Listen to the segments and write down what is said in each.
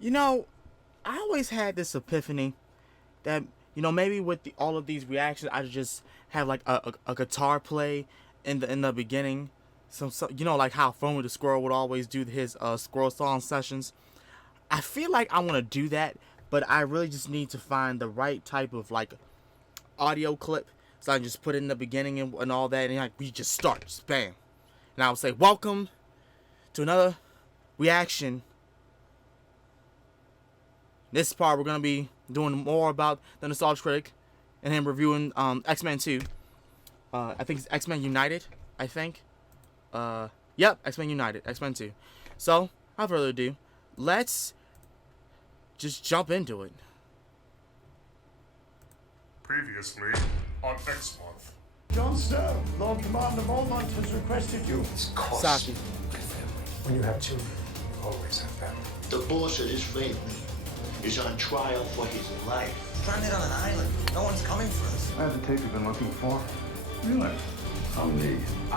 You know, I always had this epiphany that maybe with all of these reactions, I should just have like a guitar play in the beginning. So like how Fromer the Squirrel would always do his squirrel song sessions. I feel like I want to do that, but I really just need to find the right type of like audio clip, so I can just put it in the beginning and all that, and like we just start, just bam, and I would say, "Welcome to another reaction." This part we're gonna be doing more about the Nostalgia Critic and him reviewing X-Men 2. I think it's X-Men United. I think. Yep, X-Men United, X-Men 2. So, without further ado, let's just jump into it. Previously on X Month. Jon Snow, Lord Commander Mormont, has requested you. It's cost Saki. family. When you have children, you always have family. The boss of this family is on trial for his life. Stranded on an island. No one's coming for us. I have the tape you've been looking for. Really? I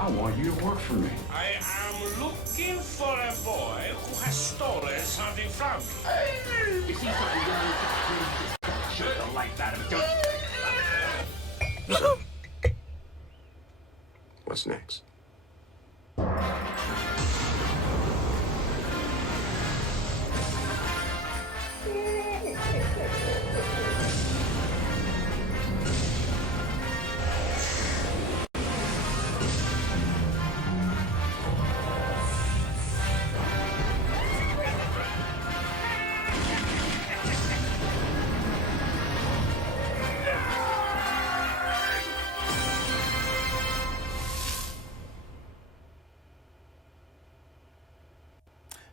want you to work for me. I am looking for a boy who has stolen something from me. You see something going on? Shoot the life out of it. What's next?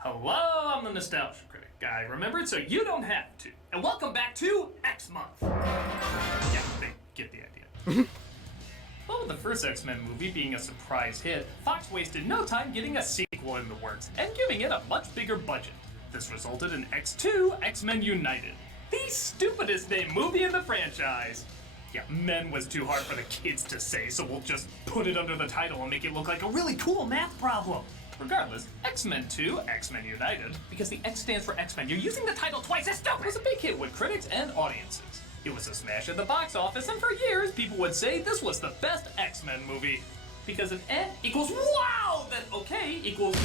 Hello, I'm the Nostalgia Critic. I remembered so you don't have to. And welcome back to X Month. Yeah, they get the idea. Well, with the first X-Men movie being a surprise hit, Fox wasted no time getting a sequel in the works and giving it a much bigger budget. This resulted in X2, X-Men United, the stupidest named movie in the franchise. Yeah, men was too hard for the kids to say, so we'll just put it under the title and make it look like a really cool math problem. Regardless, X-Men 2, X-Men United, because the X stands for X-Men. You're using the title twice, it's stupid! It was a big hit with critics and audiences. It was a smash at the box office, and for years, people would say this was the best X-Men movie. Because if equals wow, then okay equals...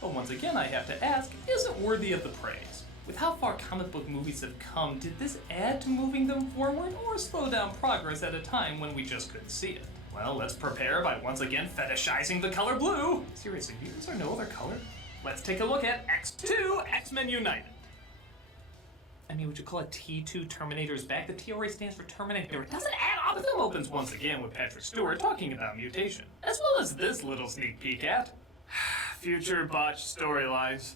But once again, I have to ask, is it worthy of the praise? With how far comic book movies have come, did this add to moving them forward, or slow down progress at a time when we just couldn't see it? Well, let's prepare by once again fetishizing the color blue. Seriously, is there no other color? Let's take a look at X2, X-Men United. I mean, would you call it T2 Terminator's Back? The TRA stands for Terminator. It doesn't add up. The film opens once again with Patrick Stewart talking about mutation, as well as this little sneak peek at future botched storylines.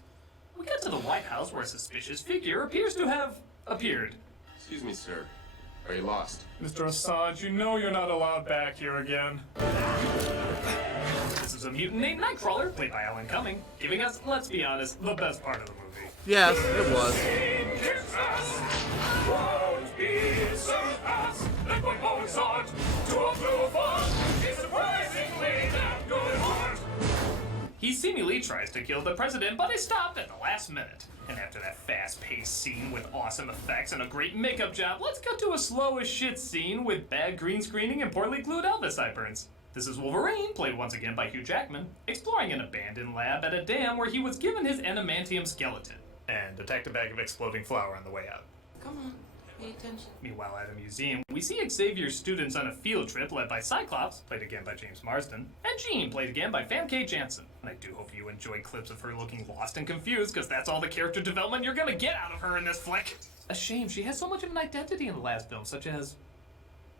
We got to the White House where a suspicious figure appears to have appeared. Excuse me, sir. Are you lost? Mr. Assange, you know you're not allowed back here again. This is a mutant named Nightcrawler, played by Alan Cumming, giving us, let's be honest, the best part of the movie. Yes, it was. He seemingly tries to kill the president, but is stopped at the last minute. And after that fast-paced scene with awesome effects and a great makeup job, let's cut to a slow-as-shit scene with bad green screening and poorly glued Elvis sideburns. This is Wolverine, played once again by Hugh Jackman, exploring an abandoned lab at a dam where he was given his adamantium skeleton, and attacked a bag of exploding flour on the way out. Come on, pay attention. Meanwhile, at a museum, we see Xavier's students on a field trip led by Cyclops, played again by James Marsden, and Jean, played again by Famke Janssen. And I do hope you enjoy clips of her looking lost and confused, because that's all the character development you're gonna get out of her in this flick. A shame, she has so much of an identity in the last film, such as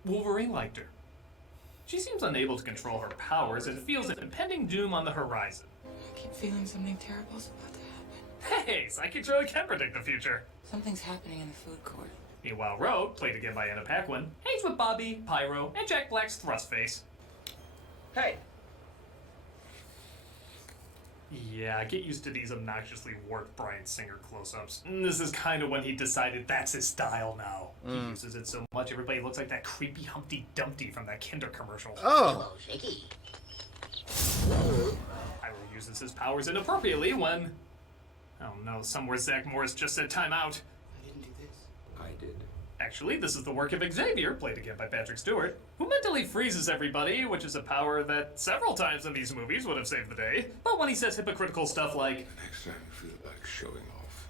Wolverine liked her. She seems unable to control her powers and feels an impending doom on the horizon. I keep feeling something terrible's about to happen. Hey, psychics really can predict the future. Something's happening in the food court. Meanwhile, Rogue, played again by Anna Paquin, hangs with Bobby, Pyro, and Jack Black's Thrustface. Hey. Yeah, get used to these obnoxiously warped Bryan Singer close-ups. This is kind of when he decided that's his style now. He uses it so much, everybody looks like that creepy Humpty Dumpty from that Kinder commercial. Oh. Pyro uses his powers inappropriately when... Oh no, somewhere Zach Morris just said time out. I didn't do this. I did. Actually, this is the work of Xavier, played again by Patrick Stewart, who mentally freezes everybody, which is a power that several times in these movies would have saved the day. But when he says hypocritical stuff like, Next time you feel like showing off,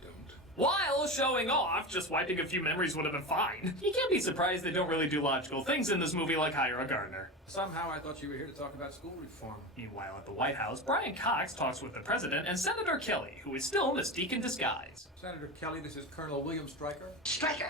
don't. while showing off, just wiping a few memories would have been fine. You can't be surprised they don't really do logical things in this movie like hire a gardener. Somehow I thought you were here to talk about school reform. Meanwhile, at the White House, Brian Cox talks with the president and Senator Kelly, who is still Mystique in disguise. Senator Kelly, this is Colonel William Stryker. Striker!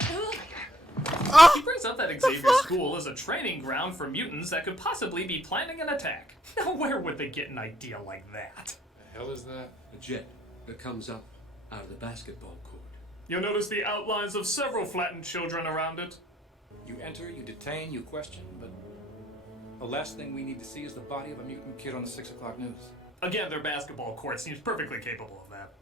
He brings up that Xavier School is a training ground for mutants that could possibly be planning an attack. Now, where would they get an idea like that? The hell is that? A jet that comes up out of the basketball court. You'll notice the outlines of several flattened children around it. You enter, you detain, you question, but the last thing we need to see is the body of a mutant kid on the 6 o'clock news. Again, their basketball court seems perfectly capable of that.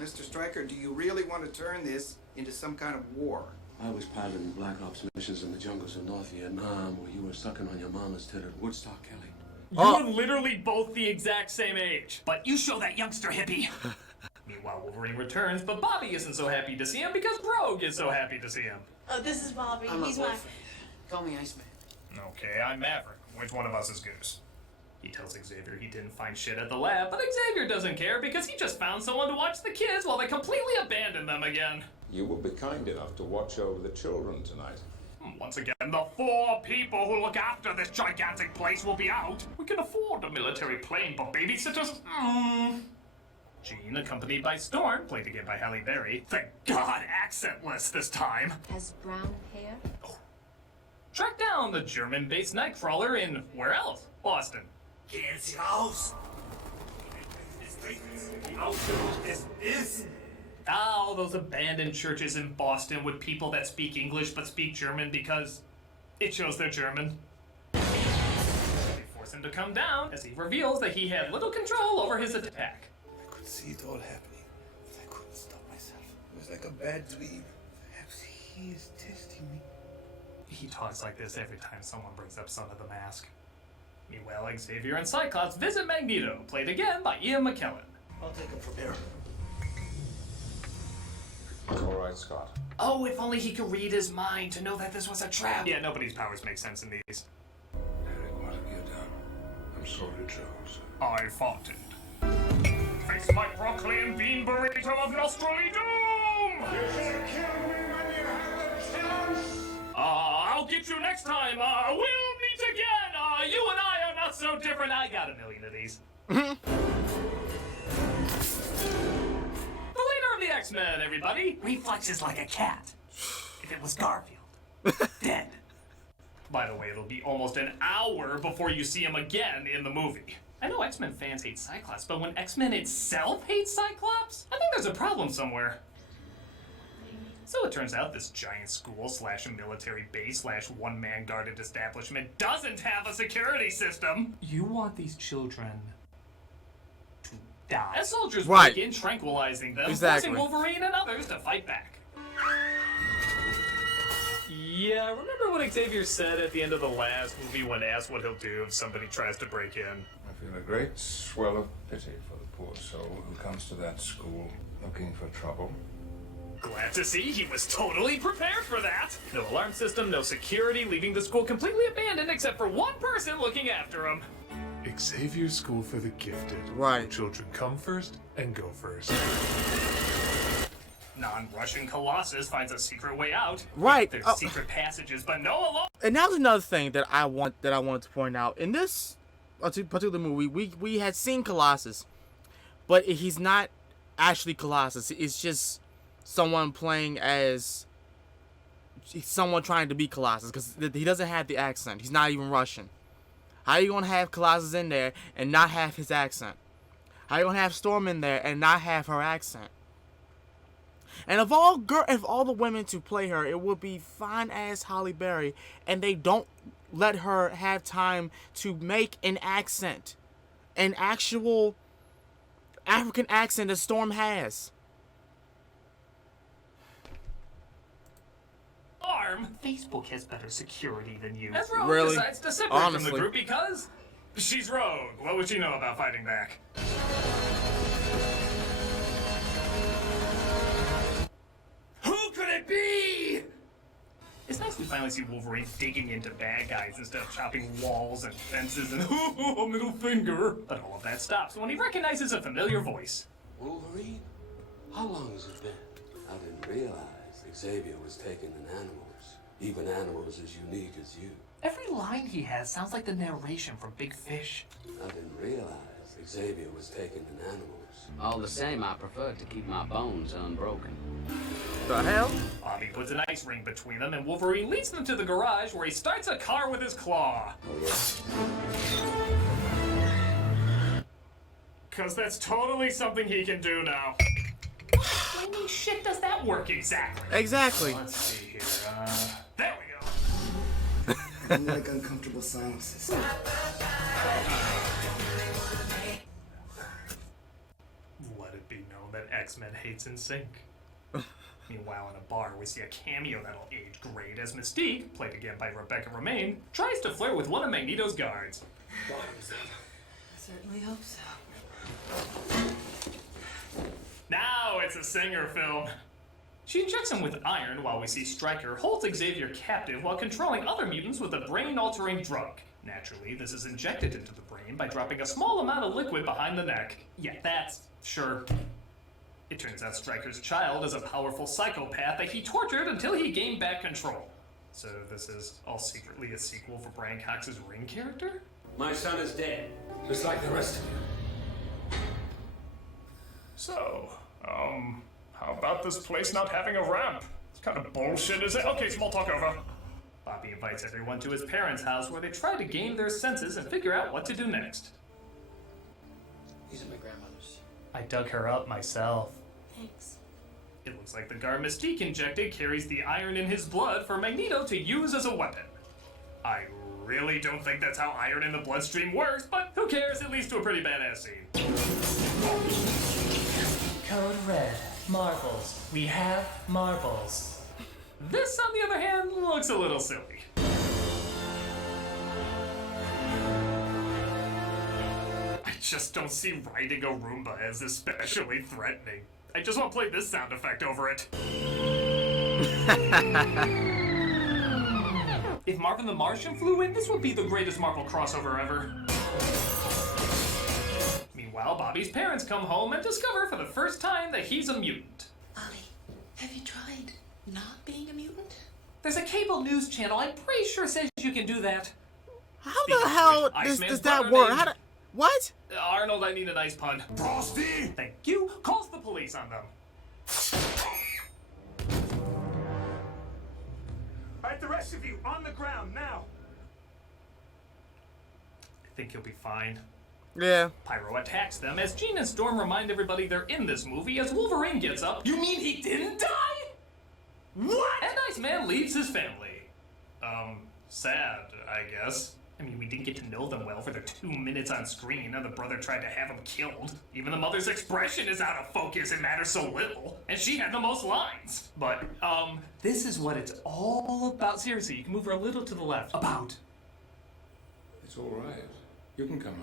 Mr. Stryker, do you really want to turn this into some kind of war? I was piloting Black Ops missions in the jungles of North Vietnam where you were sucking on your mama's tit at Woodstock, Kelly. You're literally both the exact same age, but you show that youngster hippie. Meanwhile, Wolverine returns, but Bobby isn't so happy to see him because Rogue is so happy to see him. Oh, this is Bobby. I'm He's a my. boyfriend. Call me Iceman. Okay, I'm Maverick. Which one of us is Goose? He tells Xavier he didn't find shit at the lab, but Xavier doesn't care because he just found someone to watch the kids while they completely abandoned them again. You will be kind enough to watch over the children tonight. Once again, the 4 people who look after this gigantic place will be out. We can afford a military plane for babysitters. Jean, accompanied by Storm, played again by Halle Berry. Thank God, accentless this time. Has brown hair. Track down the German-based Nightcrawler in, where else? Boston. All those abandoned churches in Boston with people that speak English but speak German because it shows they're German. They force him to come down as he reveals that he had little control over his attack. I could see it all happening, but I couldn't stop myself. It was like a bad dream. Perhaps he is testing me. He talks like this every time someone brings up Son of the Mask. Meanwhile, Xavier and Cyclops visit Magneto, played again by Ian McKellen. I'll take him from here. It's all right, Scott. Oh, if only he could read his mind to know that this was a trap. Yeah, nobody's powers make sense in these. Eric, what have you done? I'm sorry, Charles. I fought it. Face my Proclean bean burrito of Nostrily Doom! You should have killed me when you had the chance! I'll get you next time. We'll meet again. You and I are not so different. I got a million of these. The leader of the X-Men, everybody. Reflexes like a cat. If it was Garfield. Dead. By the way, it'll be almost an hour before you see him again in the movie. I know X-Men fans hate Cyclops, but when X-Men itself hates Cyclops, I think there's a problem somewhere. So it turns out this giant school / military base / one-man guarded establishment doesn't have a security system. You want these children to die. As soldiers break in, tranquilizing them, forcing Wolverine and others to fight back. Yeah, remember what Xavier said at the end of the last movie when asked what he'll do if somebody tries to break in? I feel a great swell of pity for the poor soul who comes to that school looking for trouble. Glad to see he was totally prepared for that. No alarm system, no security, leaving the school completely abandoned except for one person looking after him. Xavier's School for the Gifted. Right. Children come first and go first. Non-Russian Colossus finds a secret way out. Right. There's secret passages, but no alarm. And that was another thing that I wanted to point out. In this particular movie, we had seen Colossus, but he's not actually Colossus. It's just someone playing as someone trying to be Colossus because he doesn't have the accent. He's not even Russian. How are you gonna have Colossus in there and not have his accent? How are you gonna have Storm in there and not have her accent? And if all the women to play her, it would be fine as Halle Berry, and they don't let her have time to make an accent, an actual African accent that Storm has. Facebook has better security than you. As Rogue Really? decides to separate from the group because she's Rogue. What would she know about fighting back? We finally see Wolverine digging into bad guys instead of chopping walls and fences and middle finger. But all of that stops when he recognizes a familiar voice. Wolverine? How long has it been? I didn't realize Xavier was taking in animals. Even animals as unique as you. Every line he has sounds like the narration from Big Fish. I didn't realize Xavier was taking in animals. All the same, I prefer to keep my bones unbroken. The hell? Bobby puts an ice ring between them, and Wolverine leads them to the garage where he starts a car with his claw. Cause that's totally something he can do now. What flaming shit does that work exactly? Exactly. Let's see here. There we go. I like uncomfortable silences. Let it be known that X-Men hates in sync. Meanwhile, in a bar, we see a cameo that'll age great as Mystique, played again by Rebecca Romaine, tries to flirt with one of Magneto's guards. I certainly hope so. Now it's a Singer film. She injects him with iron while we see Stryker holds Xavier captive while controlling other mutants with a brain-altering drug. Naturally, this is injected into the brain by dropping a small amount of liquid behind the neck. Yeah, that's sure. It turns out Stryker's child is a powerful psychopath that he tortured until he gained back control. So this is all secretly a sequel for Brian Cox's Ring character? My son is dead. Just like the rest of you. So, how about this place not having a ramp? What kind of bullshit is it? Okay, small talk over. Bobby invites everyone to his parents' house where they try to gain their senses and figure out what to do next. These are my grandmother's. I dug her up myself. Thanks. It looks like the guard Mystique injected carries the iron in his blood for Magneto to use as a weapon. I really don't think that's how iron in the bloodstream works, but who cares? It leads to a pretty badass scene. Code red. Marbles. We have marbles. This, on the other hand, looks a little silly. I just don't see riding a Roomba as especially threatening. I just want to play this sound effect over it. If Marvin the Martian flew in, this would be the greatest Marvel crossover ever. Meanwhile, Bobby's parents come home and discover for the first time that he's a mutant. Bobby, have you tried not being a mutant? There's a cable news channel I'm pretty sure says you can do that. How the hell does that work? How do, what? Arnold, I need a nice pun. Frosty! Thank you. Calls the police on them. Alright, the rest of you, on the ground, now! I think he'll be fine. Yeah. Pyro attacks them as Jean and Storm remind everybody they're in this movie as Wolverine gets up. You mean he didn't die? What? And Iceman leaves his family. Sad, I guess. I mean, we didn't get to know them well for their 2 minutes on screen, and the brother tried to have him killed. Even the mother's expression is out of focus and matters so little, and she had the most lines. But, this is what it's all about. Seriously, you can move her a little to the left. About. It's all right. You can come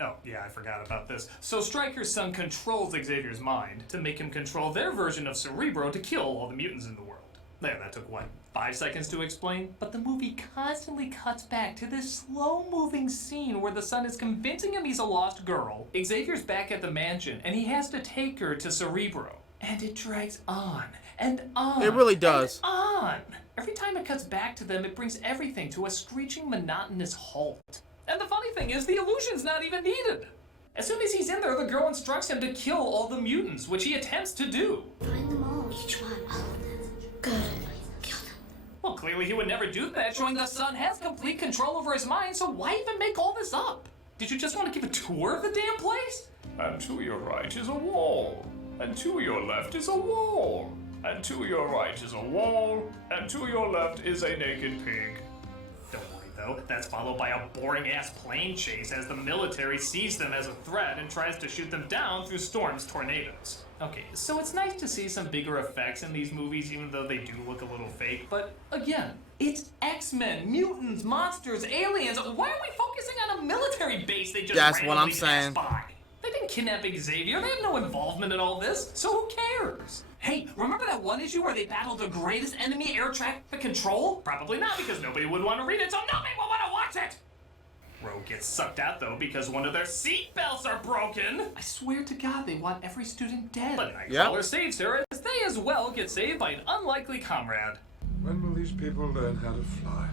out. Oh, yeah, I forgot about this. So Stryker's son controls Xavier's mind to make him control their version of Cerebro to kill all the mutants in the world. There, that took, what, 5 seconds to explain? But the movie constantly cuts back to this slow-moving scene where the son is convincing him he's a lost girl. Xavier's back at the mansion, and he has to take her to Cerebro. And it drags on, and on, It really does. and on. Every time it cuts back to them, it brings everything to a screeching, monotonous halt. And the funny thing is, the illusion's not even needed. As soon as he's in there, the girl instructs him to kill all the mutants, which he attempts to do. Find them all. Each one. All of them. Good. Kill them. Well, clearly he would never do that, showing the son has complete control over his mind, so why even make all this up? Did you just want to give a tour of the damn place? And to your right is a wall. And to your left is a wall. And to your right is a wall. And to your left is a naked pig. Don't worry though, that's followed by a boring-ass plane chase as the military sees them as a threat and tries to shoot them down through Storm's tornadoes. Okay, so it's nice to see some bigger effects in these movies, even though they do look a little fake, but again, it's X-Men, mutants, monsters, aliens. Why are we focusing on a military base they just That's what I'm randomly saying. passed by? They didn't didn't kidnap Xavier. They have no involvement in all this, so who cares? Hey, remember that one issue where they battled the greatest enemy air traffic control? Probably not, because nobody would want to read it, so nobody will want to watch it! Rogue gets sucked out, though, because one of their seat belts are broken! I swear to God, they want every student dead. But Nightcrawler saves her, as they as well get saved by an unlikely comrade. When will these people learn how to fly?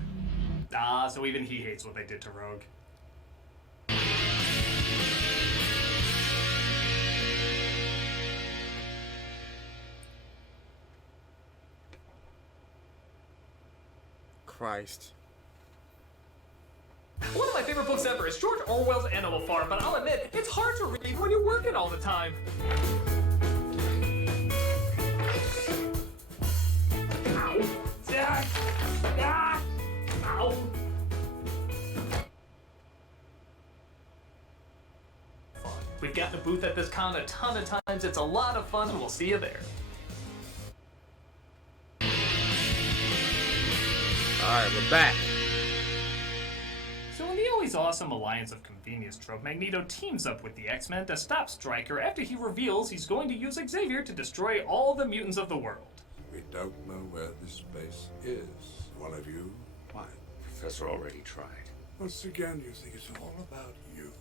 Ah, so even he hates what they did to Rogue. Christ. One of my favorite books ever is George Orwell's Animal Farm, but I'll admit, it's hard to read when you're working all the time. Ow. Ow. Fun. We've gotten a booth at this con a ton of times. It's a lot of fun, and we'll see you there. Alright, we're back. So in the always awesome Alliance of Convenience trope, Magneto teams up with the X-Men to stop Stryker after he reveals he's going to use Xavier to destroy all the mutants of the world. We don't know where this base is. One of you? Why? Professor already tried. Once again, you think it's all about you.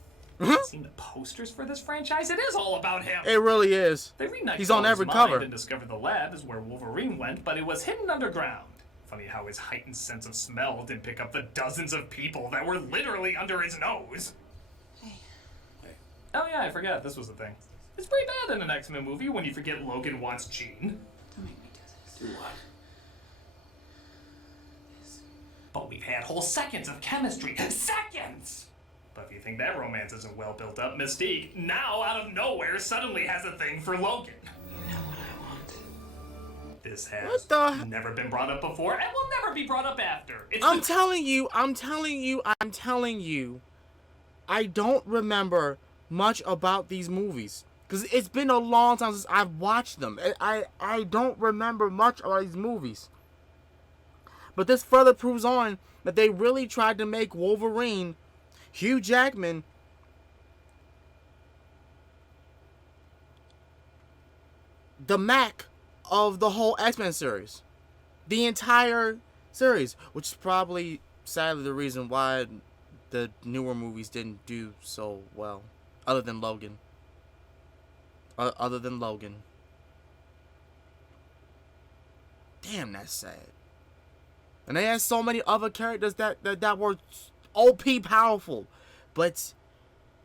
Seen the posters for this franchise? It is all about him! It really is. They read He's on every cover. And discover the lab is where Wolverine went, but it was hidden underground. Funny how his heightened sense of smell didn't pick up the dozens of people that were literally under his nose. Hey. Oh yeah, I forgot. This was the thing. It's pretty bad in an X-Men movie when you forget Logan wants Jean. Don't make me do this. Do what? But we've had whole seconds of chemistry. Seconds! But if you think that romance isn't well built up, Mystique, now out of nowhere, suddenly has a thing for Logan. You know what I want. This has never been brought up before and will never be brought up after. I'm telling you, I don't remember much about these movies. Because it's been a long time since I've watched them. I don't remember much about these movies. But this further proves on that they really tried to make Wolverine, Hugh Jackman, the Mac of the whole X-Men series. The entire series. Which is probably, sadly, the reason why the newer movies didn't do so well. Other than Logan. Damn, that's sad. And they had so many other characters that were OP powerful. But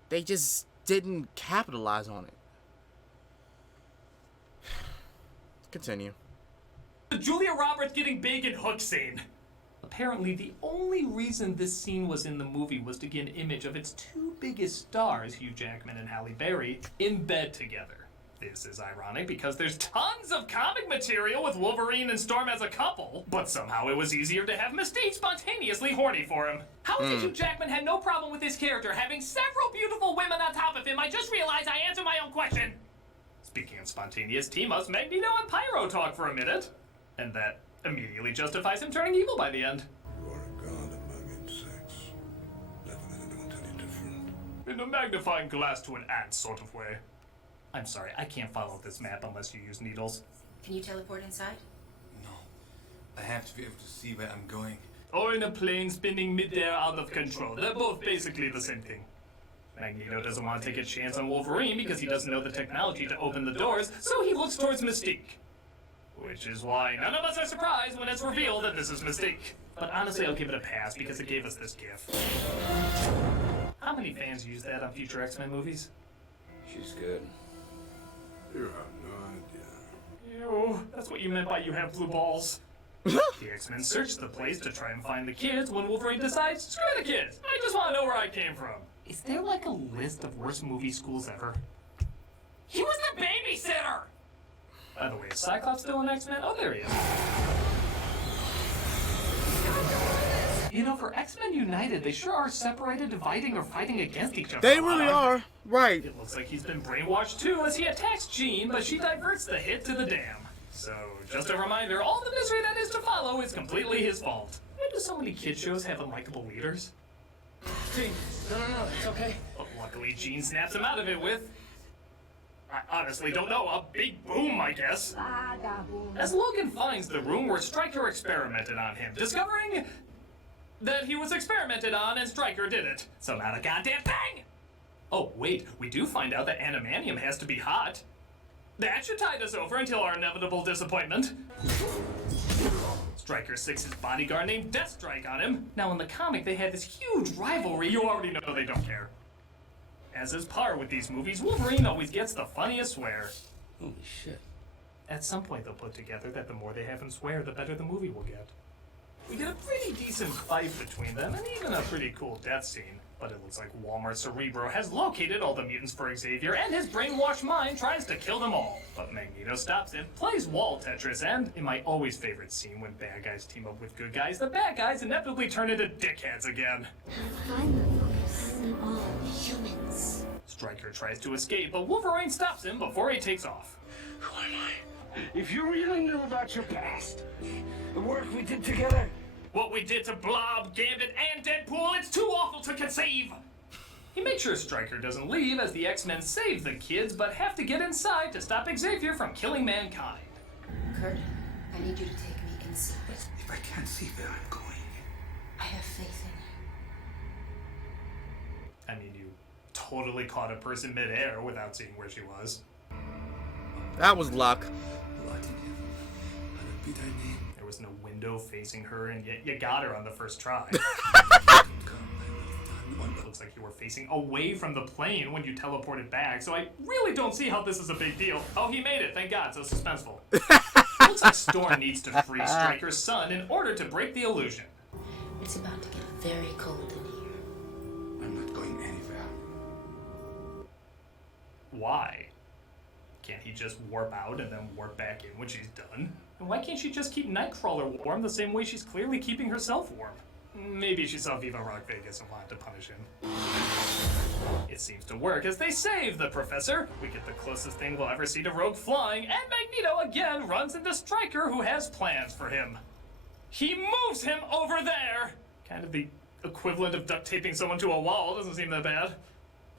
they just didn't capitalize on it. Continue. The Julia Roberts getting big and hook scene. Apparently, the only reason this scene was in the movie was to get an image of its two biggest stars, Hugh Jackman and Halle Berry, in bed together. This is ironic because there's tons of comic material with Wolverine and Storm as a couple, but somehow it was easier to have Mystique spontaneously horny for him. How is it Hugh Jackman had no problem with his character having several beautiful women on top of him? I just realized I answered my own question. Speaking of spontaneous team-ups, Magneto and Pyro talk for a minute. And that immediately justifies him turning evil by the end. You are a god among insects. Never let anyone tell you different. In a magnifying glass to an ant sort of way. I'm sorry, I can't follow this map unless you use needles. Can you teleport inside? No. I have to be able to see where I'm going. Or in a plane spinning midair out of control. They're both basically the same thing. Magneto doesn't want to take a chance on Wolverine because he doesn't know the technology to open the doors, so he looks towards Mystique. Which is why none of us are surprised when it's revealed that this is Mystique. But honestly, I'll give it a pass because it gave us this gif. How many fans use that on future X-Men movies? She's good. You have no idea. Ew, that's what you meant by you have blue balls. The X-Men search the place to try and find the kids when Wolverine decides, screw the kids, I just want to know where I came from. Is there like a list of worst movie schools ever? He was the babysitter! By the way, is Cyclops still an X-Men? Oh, there he is. You know, for X-Men United, they sure are separated, dividing, or fighting against each other. They really are. Right. It looks like he's been brainwashed too as he attacks Jean, but she diverts the hit to the dam. So, just a reminder, all the misery that is to follow is completely his fault. Why do so many kid shows have unlikable leaders? Jean, no, it's okay. But luckily, Jean snaps him out of it with, I honestly don't know. A big boom, I guess. As Logan finds the room where Stryker experimented on him, discovering that he was experimented on and Stryker did it. So not a goddamn thing! Oh, wait, we do find out that animanium has to be hot. That should tide us over until our inevitable disappointment. Stryker sicks his bodyguard named Deathstrike on him. Now in the comic, they had this huge rivalry. You already know they don't care. As is par with these movies, Wolverine always gets the funniest swear. Holy shit. At some point they'll put together that the more they have him swear, the better the movie will get. We get a pretty decent fight between them, and even a pretty cool death scene. But it looks like Walmart Cerebro has located all the mutants for Xavier, and his brainwashed mind tries to kill them all. But Magneto stops him, plays wall Tetris, and, in my always favorite scene when bad guys team up with good guys, the bad guys inevitably turn into dickheads again. I'm the focus of all humans. Stryker tries to escape, but Wolverine stops him before he takes off. Who am I? If you really knew about your past, the work we did together, what we did to Blob, Gambit, and Deadpool, it's too awful to conceive! He makes sure Stryker doesn't leave as the X-Men save the kids, but have to get inside to stop Xavier from killing mankind. Kurt, I need you to take me inside. If I can't see where I'm going. I have faith in you. I mean, you totally caught a person mid-air without seeing where she was. That was luck. Be thy name. There was no window facing her, and yet you got her on the first try. Looks like you were facing away from the plane when you teleported back, so I really don't see how this is a big deal. Oh, he made it, thank God, so suspenseful. Looks like Storm needs to free Stryker's son in order to break the illusion. It's about to get very cold in here. I'm not going anywhere. Why? Can't he just warp out and then warp back in when she's done? And why can't she just keep Nightcrawler warm the same way she's clearly keeping herself warm? Maybe she saw Viva Rock Vegas and wanted to punish him. It seems to work as they save the professor. We get the closest thing we'll ever see to Rogue flying, and Magneto again runs into Stryker, who has plans for him. He moves him over there! Kind of the equivalent of duct taping someone to a wall, doesn't seem that bad.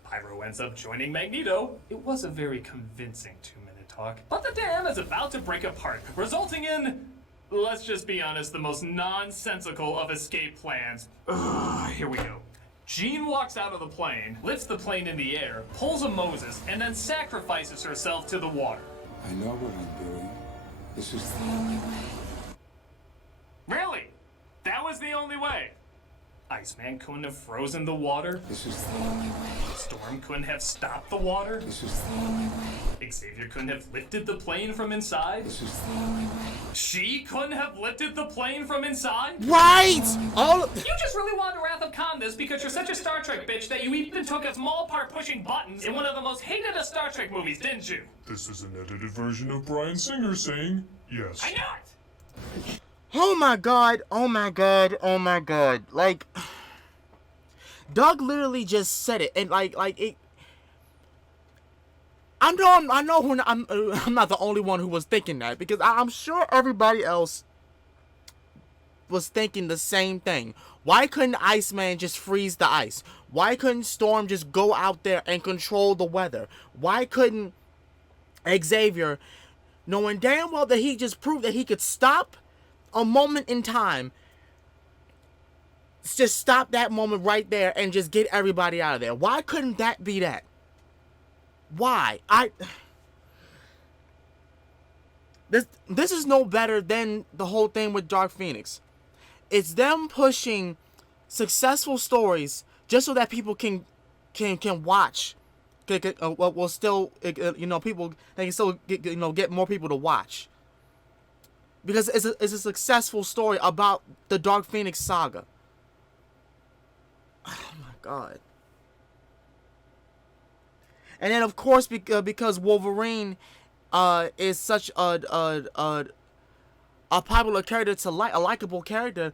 Pyro ends up joining Magneto. It was a very convincing 2-minute talk. But the dam is about to break apart, resulting in, let's just be honest, the most nonsensical of escape plans. Here we go. Jean walks out of the plane, lifts the plane in the air, pulls a Moses, and then sacrifices herself to the water. I know what I'm doing. This is the only way. Really? That was the only way? Iceman couldn't have frozen the water. This is the only way. Storm couldn't have stopped the water. This is the only way. Xavier couldn't have lifted the plane from inside. This is the only way. She couldn't have lifted the plane from inside. Right! You just really wanted Wrath of Khan this because you're such a Star Trek bitch that you even took a small part pushing buttons in one of the most hated of Star Trek movies, didn't you? This is an edited version of Bryan Singer saying yes. I know it! Oh my god, oh my god, oh my god. Like, Doug literally just said it, and like it. I know I'm not the only one who was thinking that, because I'm sure everybody else was thinking the same thing. Why couldn't Iceman just freeze the ice? Why couldn't Storm just go out there and control the weather? Why couldn't Xavier, knowing damn well that he just proved that he could stop a moment in time, just stop that moment right there and just get everybody out of there? Why couldn't that be that? Why? This is no better than the whole thing with Dark Phoenix. It's them pushing successful stories just so that people can watch. Will still, people, they can still get more people to watch. Because it's a successful story about the Dark Phoenix saga. Oh my god. And then of course because Wolverine is such a popular character, a likable character,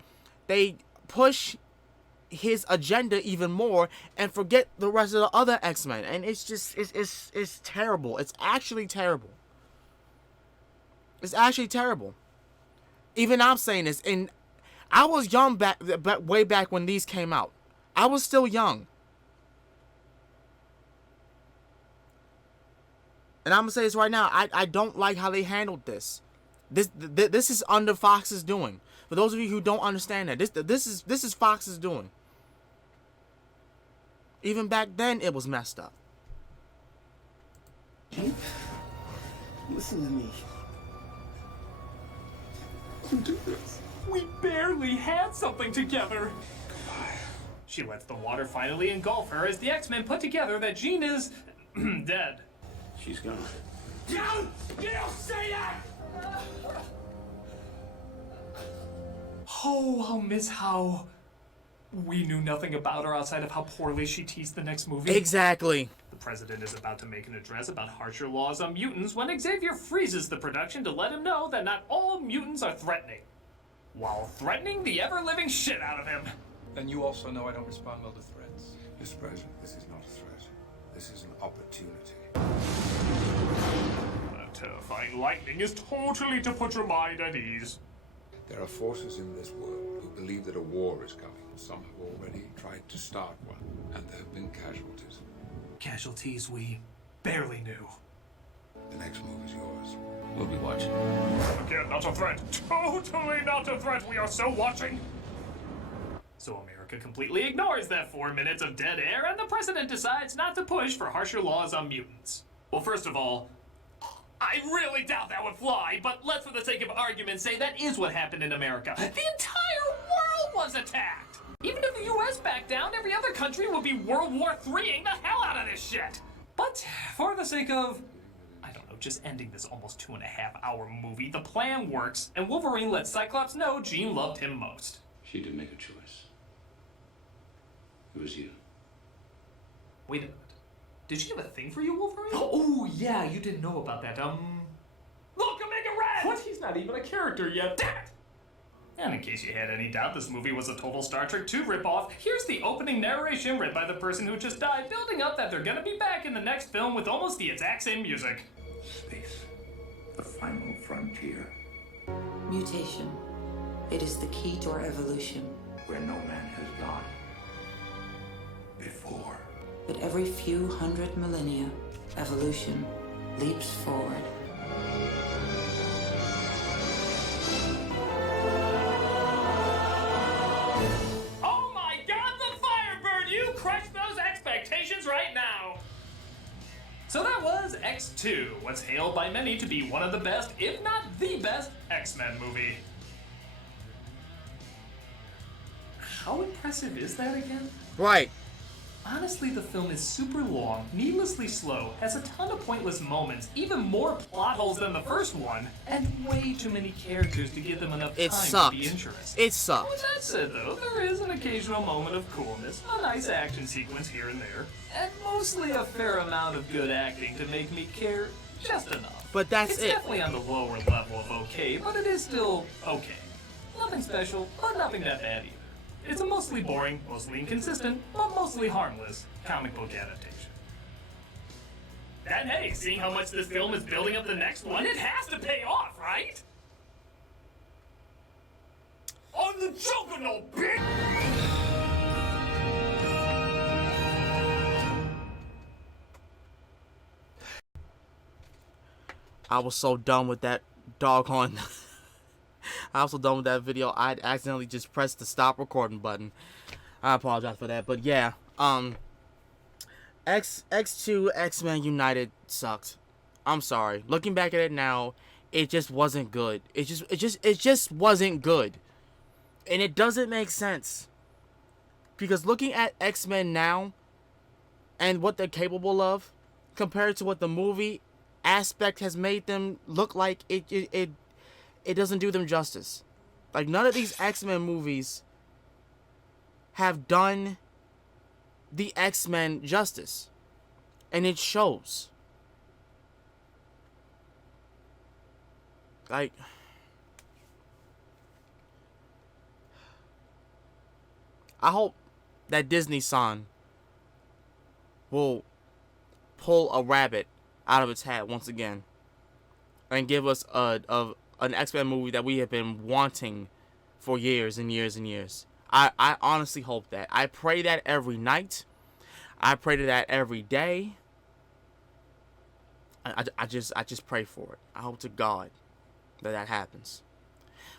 they push his agenda even more and forget the rest of the other X-Men, and it's just it's terrible. It's actually terrible. It's actually terrible. Even I'm saying this, and I was young way back when these came out. I was still young. And I'm gonna say this right now. I don't like how they handled this. This is under Fox's doing. For those of you who don't understand that, this is Fox's doing. Even back then, it was messed up. Listen to me. Don't do this. We barely had something together. She lets the water finally engulf her as the X-Men put together that Jean is dead. She's gone. Don't! You don't say that! Oh, I'll miss how we knew nothing about her outside of how poorly she teased the next movie. Exactly. The president is about to make an address about harsher laws on mutants when Xavier freezes the production to let him know that not all mutants are threatening, while threatening the ever-living shit out of him. And you also know I don't respond well to threats. Mr. President, this is not a threat. This is an opportunity. That terrifying lightning is totally to put your mind at ease. There are forces in this world who believe that a war is coming. Some have already tried to start one, and there have been casualties. Casualties we barely knew. The next move is yours. We'll be watching. Again, not a threat. Totally not a threat. We are so watching. So America completely ignores that 4 minutes of dead air, and the president decides not to push for harsher laws on mutants. Well, first of all, I really doubt that would fly, but let's, for the sake of argument, say that is what happened in America. The entire world was attacked! Even if the US backed down, every other country would be World War IIIing the hell out of this shit! But, for the sake of, I don't know, just ending this almost 2.5-hour movie, the plan works, and Wolverine lets Cyclops know Jean loved him most. She did make a choice. It was you. Wait a minute. Did she have a thing for you, Wolverine? Oh, yeah, you didn't know about that. Look, Omega Red! What? He's not even a character yet. Damn it! And in case you had any doubt this movie was a total Star Trek 2 ripoff, here's the opening narration read by the person who just died, building up that they're gonna be back in the next film with almost the exact same music. Space. The final frontier. Mutation. It is the key to our evolution. Where no man has gone. Before. But every few hundred millennia, evolution leaps forward. Oh my god, the Firebird! You crushed those expectations right now! So that was X2, what's hailed by many to be one of the best, if not the best, X-Men movie. How impressive is that again? Right. Honestly, the film is super long, needlessly slow, has a ton of pointless moments, even more plot holes than the first one, and way too many characters to give them enough time to be interesting. It sucked. With that said, though, there is an occasional moment of coolness, a nice action sequence here and there, and mostly a fair amount of good acting to make me care just enough. But that's it's it. Definitely on the lower level of okay, but it is still okay. Nothing special, but nothing that bad either. It's a mostly boring, mostly inconsistent, but mostly harmless comic book adaptation. And hey, seeing how much this film is building up the next one, it has to pay off, right? On the Juggernaut, bitch! I was so done with that doggone. I was so done with that video. I accidentally just pressed the stop recording button. I apologize for that, but yeah. X2 X-Men United sucked. I'm sorry. Looking back at it now, it just wasn't good. It just wasn't good. And it doesn't make sense. Because looking at X-Men now and what they're capable of compared to what the movie aspect has made them look like, it doesn't do them justice. Like, none of these X-Men movies have done the X-Men justice. And it shows. Like, I hope that Disney-san will pull a rabbit out of its hat once again and give us an X-Men movie that we have been wanting for years and years and years. I honestly hope that. I pray that every night. I pray to that every day. I just pray for it. I hope to God that happens.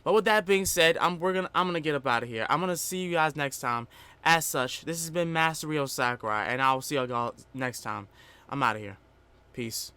But with that being said, I'm gonna get up out of here. I'm gonna see you guys next time. As such, this has been Master Ryo Sakurai, and I will see y'all next time. I'm out of here. Peace.